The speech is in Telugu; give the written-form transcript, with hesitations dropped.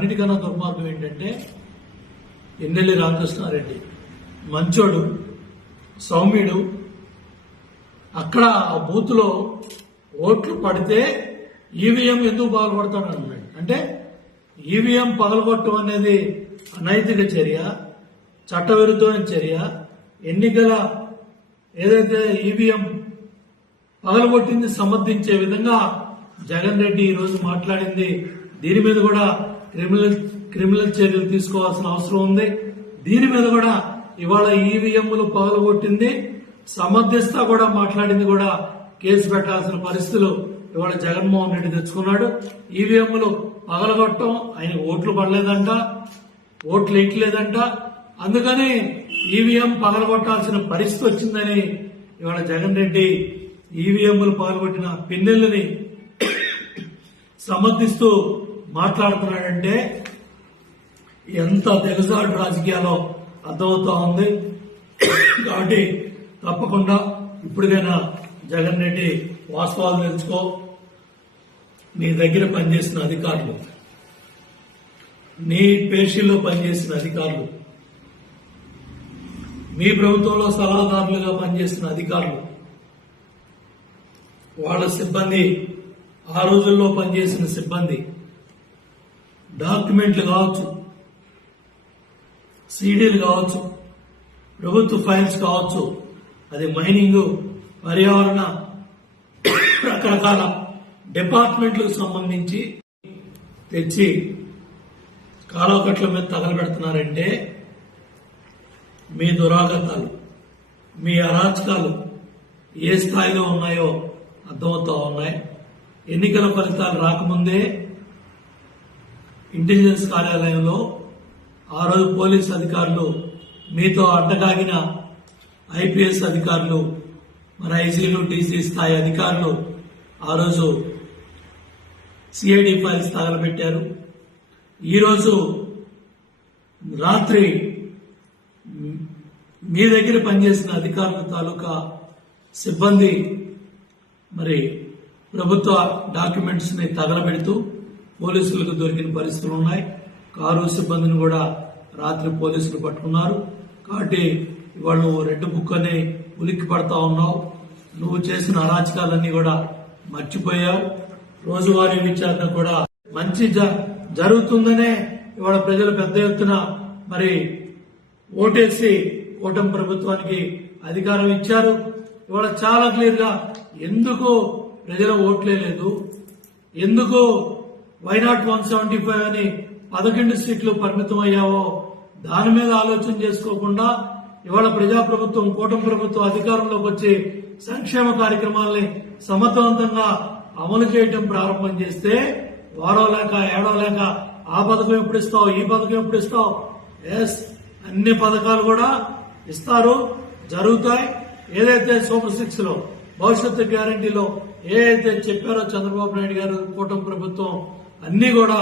అన్నిటికన్నా దుర్మార్గం ఏంటంటే ఎన్నెల్లి రామకృష్ణారెడ్డి మంచోడు, సౌమ్యుడు. అక్కడ ఆ బూత్ లో ఓట్లు పడితే ఈవీఎం ఎందుకు పగలగొడతాడు అన్నాడు. అంటే ఈవీఎం పగలగొట్టడం అనేది అనైతిక చర్య, చట్టవిరుద్ధమైన చర్య. ఎన్నికల ఏదైతే ఈవీఎం పగలగొట్టింది సమర్థించే విధంగా జగన్ రెడ్డి ఈ రోజు మాట్లాడింది. దీని మీద కూడా క్రిమినల్ చర్యలు తీసుకోవాల్సిన అవసరం ఉంది. దీని మీద కూడా ఇవాళ ఈవీఎంలు పగలగొట్టింది సమర్థిస్తా కూడా మాట్లాడింది కూడా కేసు పెట్టాల్సిన పరిస్థితులు ఇవాళ జగన్మోహన్ రెడ్డి తెచ్చుకున్నాడు. ఈవీఎంలు పగలగొట్టడం ఆయన ఓట్లు పడలేదంట, ఓట్లు వేయట్లేదంట. అందుకని ఈవీఎం పగలగొట్టాల్సిన పరిస్థితి వచ్చిందని ఇవాళ జగన్ రెడ్డి ఈవీఎంలు పగలగొట్టిన పిన్నెల్ని సమర్థిస్తూ మాట్లాడుతున్నాడంటే ఎంత తెగసాడు రాజకీయాల్లో అర్థమవుతా ఉంది. కాబట్టి తప్పకుండా ఇప్పటికైనా జగన్ రెడ్డి వాస్తవాలు తెలుసుకో. నీ దగ్గర పనిచేసిన అధికారులు, నీ పేషీల్లో పనిచేసిన అధికారులు, మీ ప్రభుత్వంలో సలహాదారులుగా పనిచేసిన అధికారులు, వాళ్ళ సిబ్బంది, ఆ రోజుల్లో పనిచేసిన సిబ్బంది, డాక్యుమెంట్లు కావచ్చు, సీడీలు కావచ్చు, ప్రభుత్వ ఫైల్స్ కావచ్చు, అది మైనింగ్, పర్యావరణ, రకరకాల డిపార్ట్మెంట్లకు సంబంధించి తెచ్చి కాలువకట్ల మీద తగలబెడుతున్నారంటే మీ దురాగతాలు, మీ అరాచకాలు ఏ స్థాయిలో ఉన్నాయో అర్థమవుతా ఉన్నాయి. ఎన్నికల ఫలితాలు రాకముందే ఇంటెలిజెన్స్ కార్యాలయంలో ఆ రోజు పోలీస్ అధికారులు, మీతో అడ్డగాగిన ఐపీఎస్ అధికారులు, మన ఐజీలు, డీసీ స్థాయి అధికారులు ఆ రోజు సిఐడి ఫైల్స్ తగలబెట్టారు. ఈరోజు రాత్రి మీ దగ్గర పనిచేసిన అధికారుల తాలూకా సిబ్బంది మరి ప్రభుత్వ డాక్యుమెంట్స్ ని తగలబెడుతూ పోలీసులకు దొరికిన పరిస్థితులు ఉన్నాయి. కారు సిబ్బందిని కూడా రాత్రి పోలీసులు పట్టుకున్నారు. కాబట్టి వాళ్ళు రెడ్ బుక్ అని ఉలిక్కి పడతా ఉన్నావు. నువ్వు చేసిన అరాచకాలన్నీ కూడా మర్చిపోయావు. రోజువారీ విచారణ కూడా మంచి జరుగుతుందనే ఇవాళ ప్రజలు పెద్ద ఎత్తున మరి ఓటేసి కూటమి ప్రభుత్వానికి అధికారం ఇచ్చారు. ఇవాళ చాలా క్లియర్ గా ఎందుకు ప్రజల ఓట్లే లేదు, ఎందుకు వైనాట్ 175 అని 11 సీట్లు పరిమితం అయ్యావో దాని మీద ఆలోచన చేసుకోకుండా ఇవాళ ప్రజాప్రభుత్వం, కూటమి ప్రభుత్వం అధికారంలోకి వచ్చి సంక్షేమ కార్యక్రమాల్ని సమర్థవంతంగా అమలు చేయడం ప్రారంభం చేస్తే వారో లేక ఏడో లేక ఆ పథకం ఎప్పుడు ఇస్తావు, ఈ పథకం ఎప్పుడు ఇస్తావు, అన్ని పథకాలు కూడా ఇస్తారు, జరుగుతాయి. ఏదైతే సూపర్ 6 లో భవిష్యత్తు గ్యారంటీలో ఏదైతే చెప్పారో చంద్రబాబు నాయుడు గారు, కూటమి ప్రభుత్వం అన్ని కూడా